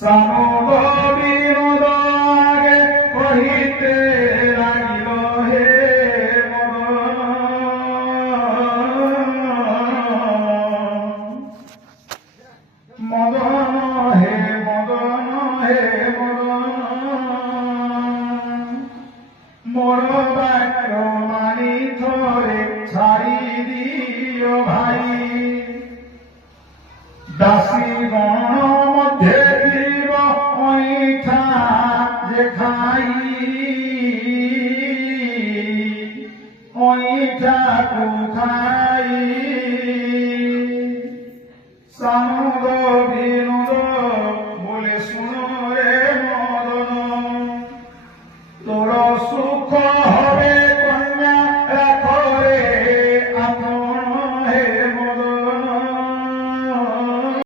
সামদ বিনোদ আগে কহিতে লাগিল হে মদন হে মদন হে মদন মোর বাক্য মানি থরে ছাড়ি দিও ভাই দাসী গণ মধ্যে দিব অইঠা যে খাই অইঠা কোথায় সামদ বিনোদ